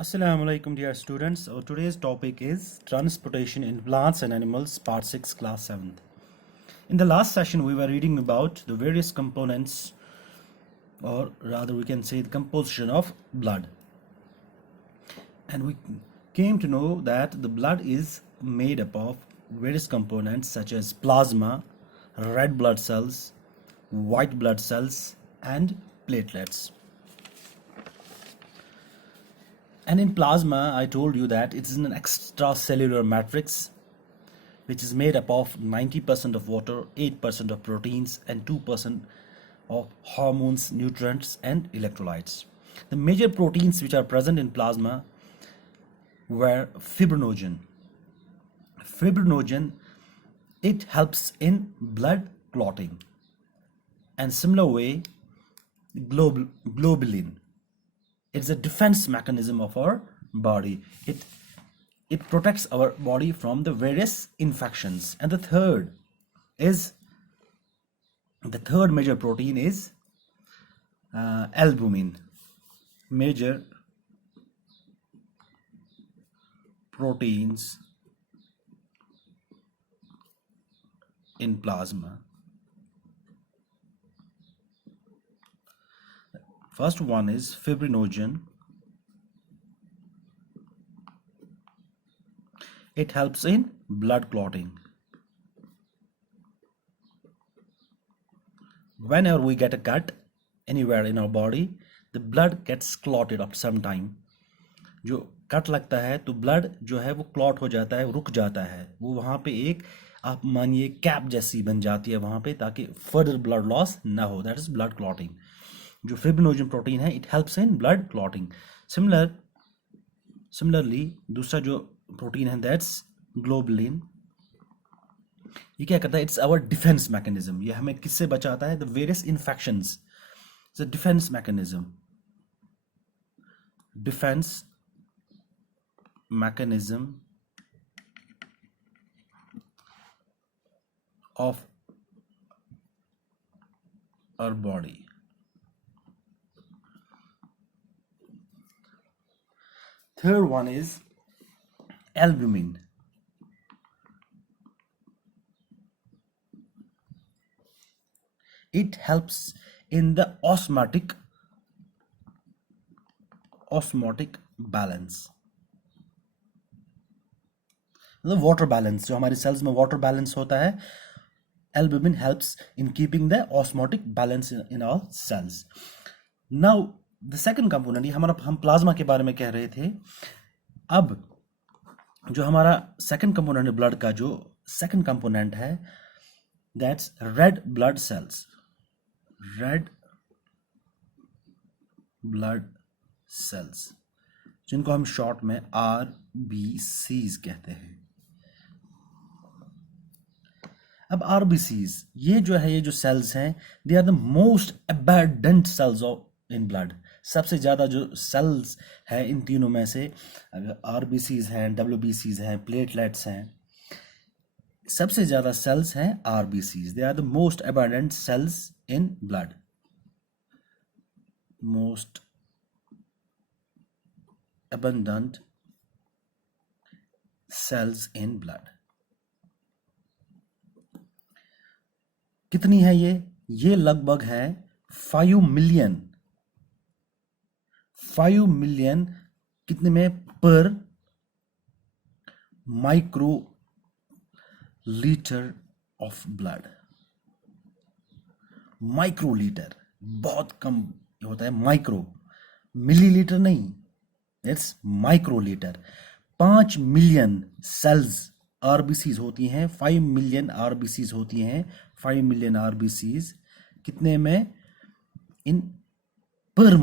Assalamu alaikum dear students. Our today's topic is transportation in plants and animals, part 6, class 7th. In the last session we were reading about the various components, or rather we can say the composition of blood. And we came to know that the blood is made up of various components such as plasma, red blood cells, white blood cells and platelets. And in plasma, I told you that it is an extracellular matrix which is made up of 90% of water, 8% of proteins, and 2% of hormones, nutrients, and electrolytes. The major proteins which are present in plasma were fibrinogen. Fibrinogen, it helps in blood clotting. And similar way, globulin. It's a defense mechanism of our body. It protects our body from the various infections. And the third major protein is albumin. Major proteins in plasma. First one is fibrinogen. It helps in blood clotting. Whenever we get a cut anywhere in our body, the blood gets clotted after some time. जो cut लगता है तो blood जो है वो clot हो जाता है, रुक जाता है, वो वहाँ पे एक आप मानिए कैप जैसी बन जाती है वहाँ पे, ताकि फर्दर ब्लड लॉस ना हो. That is blood clotting. जो फिब्रिनोजन प्रोटीन है, it helps in blood clotting. Similarly दूसरा जो प्रोटीन है, दैट्स ग्लोबुलिन. ये क्या करता है? It's our defence mechanism. ये हमें किससे बचाता है? The various infections. It's a defence mechanism. Defence mechanism of our body. Third one is albumin. It helps in the osmotic balance. मतलब वाटर बैलेंस, जो हमारी सेल्स में वाटर बैलेंस होता है, albumin helps in keeping the osmotic balance in our cells. Now the second component, ये हम plasma के बारे में कह रहे थे. अब जो हमारा सेकंड कंपोनेंट है ब्लड का, जो सेकंड कंपोनेंट है, that's red blood cells. Red blood cells, जिनको हम शॉर्ट में RBCs कहते हैं. अब RBCs, ये जो सेल्स हैं, they are the most abundant cells of in blood. सबसे ज़्यादा जो सेल्स है इन तीनों में से, अगर RBCs हैं, WBCs हैं, प्लेटलेट्स हैं, सबसे ज़्यादा सेल्स हैं RBCs. They are the most abundant cells in blood. Most abundant cells in blood. कितनी है ये लगभग है 5 मिलियन कितने में? पर micro litre of blood. Micro litre बहुत कम होता है, माइक्रो, मिलीलीटर नहीं, it's microlitre. 5 million cells RBCs होती हैं, 5 मिलियन RBCs होती हैं. 5 मिलियन RBCs कितने में? इन पर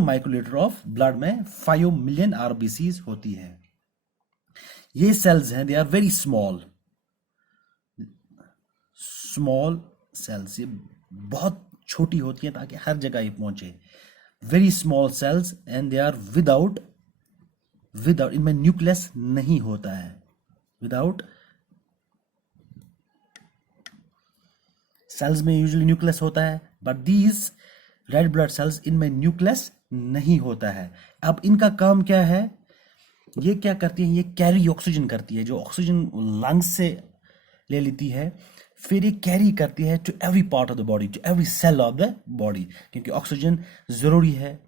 माइक्रोलीटर ऑफ ब्लड में 5 मिलियन RBCs होती है. ये सेल्स हैं, they are very small cells. ये बहुत छोटी होती हैं ताकि हर जगह ये पहुंचे. Very small cells and they are without इनमें न्यूक्लियस नहीं होता है. विदाउट सेल्स में यूजुअली न्यूक्लियस होता है, but these red blood cells, इनमें न्यूक्लियस नहीं होता है। अब इनका काम क्या है, ये क्या करती है, ये कैरी ऑक्सीजन करती है, जो ऑक्सीजन लंग्स से ले लेती है, फिर ये कैरी करती है to every part of the body, to every cell of the body, क्योंकि ऑक्सीजन ज़रूरी है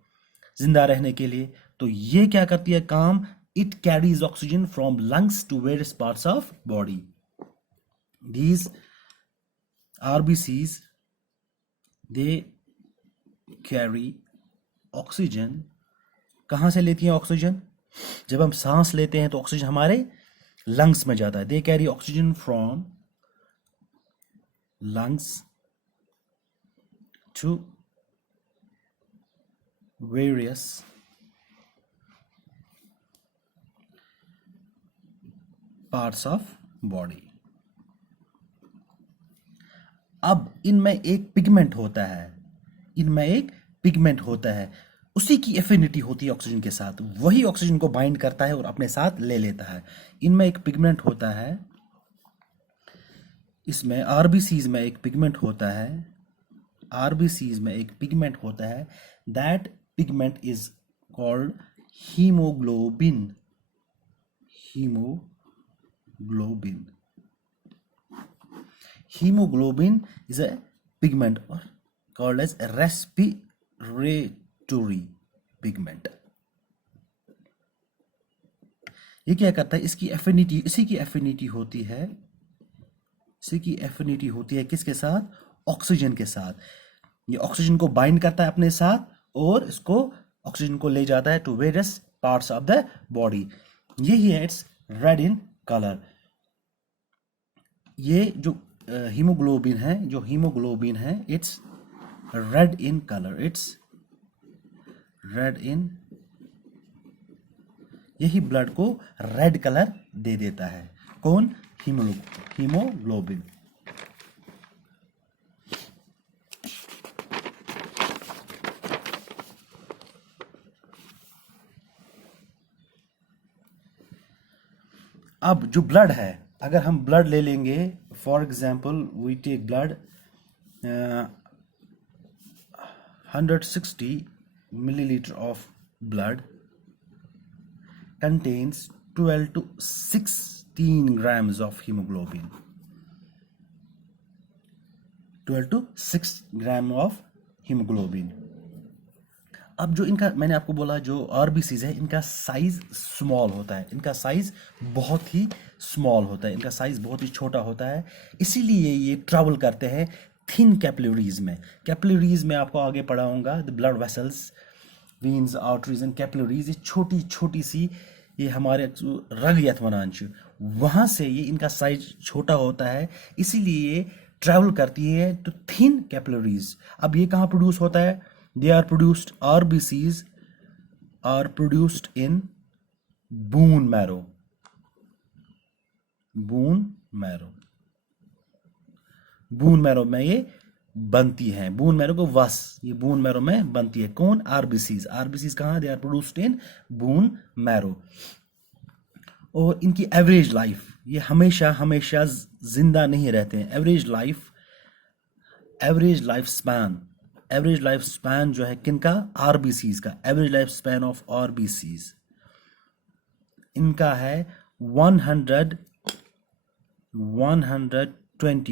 जिंदा रहने के लिए। तो ये क्या करती है काम, it carries oxygen from lungs to various parts of body. These RBCs, they carry oxygen. कहाँ से लेती हैं ऑक्सीजन, जब हम सांस लेते हैं तो ऑक्सीजन हमारे लंग्स में जाता है। They carry oxygen from lungs to various parts of body. अब इनमें एक पिगमेंट होता है, इनमें एक पिगमेंट होता है, उसी की एफिनिटी होती है ऑक्सीजन के साथ, वही ऑक्सीजन को बाइंड करता है और अपने साथ ले लेता है। इनमें एक पिगमेंट होता है, इसमें आरबीसीज में एक पिगमेंट होता है, आरबीसीज में एक पिगमेंट होता है, that pigment is called haemoglobin. Haemoglobin, hemoglobin is a pigment or called as respiratory pigment. ये क्या करता है, इसकी एफिनिटी, इसी की एफिनिटी होती है, इसी की एफिनिटी होती है किसके साथ, ऑक्सीजन के साथ। ये ऑक्सीजन को बाइंड करता है अपने साथ और इसको ऑक्सीजन को ले जाता है to various parts of the body. यही है इट्स रेड इन कलर। ये जो हीमोग्लोबिन है, जो हीमोग्लोबिन है, it's red in colour, it's red in, यही ब्लड को रेड कलर दे देता है। कौन, हीमोग्लोबिन। अब जो ब्लड है, अगर हम ब्लड ले लेंगे, for example we take blood 160 milliliter of blood contains 12 to 16 grams of hemoglobin, 12 to 6 gram of haemoglobin. अब जो इनका, मैंने आपको बोला जो आरबीसीज है, इनका साइज स्मॉल होता है, इनका साइज बहुत ही स्मॉल होता है, इनका साइज बहुत ही छोटा होता है, इसीलिए ये ट्रैवल करते हैं थिन कैपिलरीज में। कैपिलरीज में आपको आगे पढ़ाऊंगा, the blood vessels, veins, arteries and capillaries, ये छोटी छोटी सी, ये हमारे रग यथवनांश, वहाँ से ये इनका साइज छोटा होता है, इसीलिए ये ट्रैवल करती है टू थिन कैपिलरीज। अब ये कहाँ प्रोड्यूस होता है, they are produced, RBCs are produced in bone marrow, bone marrow, bone marrow में ये बनती हैं, bone marrow को वस, ये bone marrow में बनती है। कौन, RBCs, RBCs कहाँ, they are produced in bone marrow। और इनकी एवरेज लाइफ, ये हमेशा हमेशा जिंदा नहीं रहते हैं। Average life span, average life span जो है किनका, आरबीसीज का, average life span of RBCs इनका है 120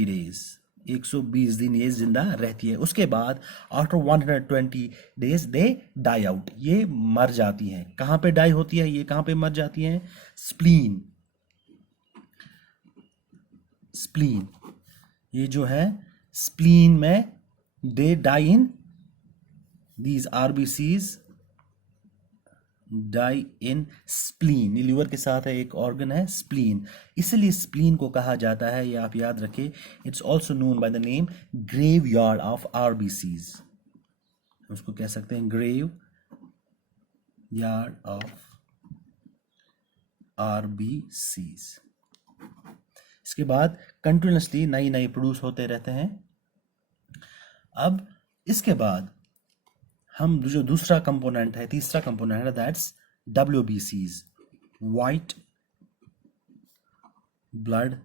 डेज, 120 दिन ये जिंदा रहती है। उसके बाद after 120 days they die out, ये मर जाती हैं। कहाँ पे डाई होती है, ये कहाँ पे मर जाती हैं, स्प्लीन, स्प्लीन, ये जो है स्प्लीन में they die in, these RBCs die in spleen। Liver के साथ है एक ऑर्गन है स्प्लीन, इसलिए स्प्लीन को कहा जाता है, ये आप याद रखें, it's also known by the name graveyard of RBCs। उसको कह सकते हैं ग्रेव यार्ड ऑफ RBCs। इसके बाद कंटिन्यूसली नई नई प्रोड्यूस होते रहते हैं। अब इसके बाद हम जो दूसरा कंपोनेंट है, तीसरा कंपोनेंट है, that's WBCs, white blood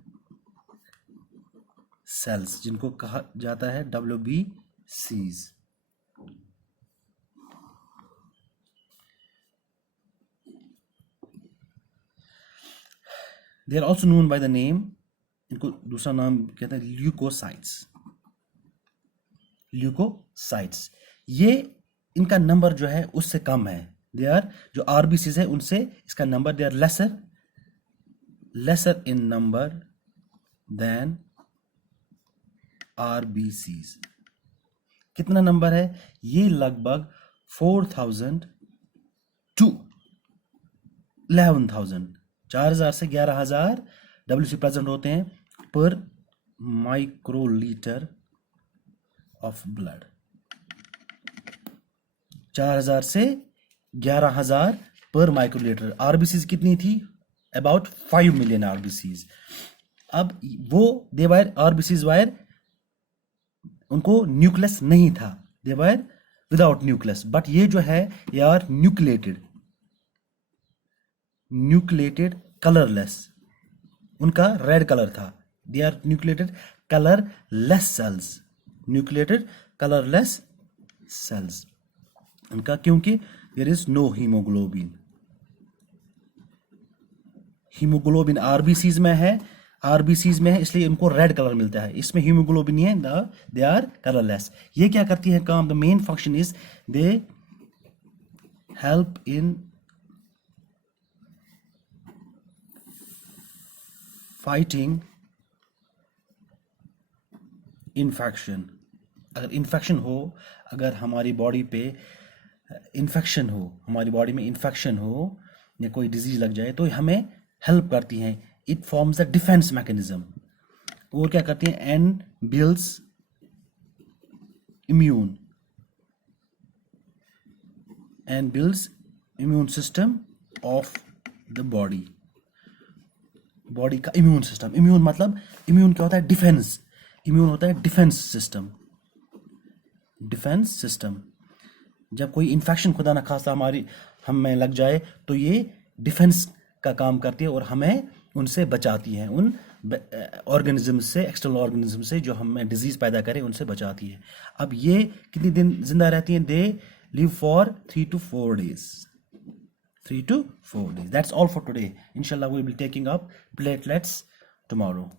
cells, जिनको कहा जाता है WBCs। They are also known by the name, इनको दूसरा नाम कहते हैं ल्यूकोसाइट्स। ल्यूकोसाइट्स ये इनका नंबर जो है उससे कम है, दे आर जो आरबीसीज है उनसे इसका number they are lesser in number than RBCs. कितना नंबर है ये? लगभग 4000 टू 11,000, 4000 से 11,000 WC प्रेजेंट होते हैं पर माइक्रोलीटर ऑफ ब्लड। 4000 से 11,000 पर माइक्रोलीटर। आरबीसीज कितनी थी? About 5 million RBCs. अब वो दे वायर आरबीसीज वायर, उनको न्यूक्लियस नहीं था, they were without nucleus. But ये जो है ये आर न्यूक्लिएटेड कलरलेस, उनका रेड कलर था। They are nucleated colourless cells, nucleated colourless cells उनका, क्योंकि there is no haemoglobin. Haemoglobin RBCs में है, इसलिए इनको रेड कलर मिलता है। इसमें हीमोग्लोबिन है, दे आर कलरलेस। ये क्या करती है काम? The main function is they help in fighting infection. अगर इन्फेक्शन हो, अगर हमारी बॉडी पे इन्फेक्शन हो, हमारी बॉडी में इन्फेक्शन हो या कोई डिजीज लग जाए तो हमें हेल्प करती हैं। It forms a defence mechanism. और क्या करती हैं? And builds immune system of the body. Body का इम्यून सिस्टम, इम्यून मतलब इम्यून क्या होता है? डिफेंस। इम्यून होता है डिफेंस सिस्टम। जब कोई इन्फेक्शन खुदा ना खास्ता हम में लग जाए तो ये डिफेंस का काम करती है और हमें उनसे बचाती है, उन ऑर्गेनिज्म से, एक्सटर्नल ऑर्गेनिज्म से जो हमें डिजीज पैदा करे उनसे बचाती है। अब ये कितनी दिन जिंदा रहती हैं? They live for 3 to 4 days। 3 to 4 days। That's all for today. Inshallah, we'll be taking up platelets tomorrow.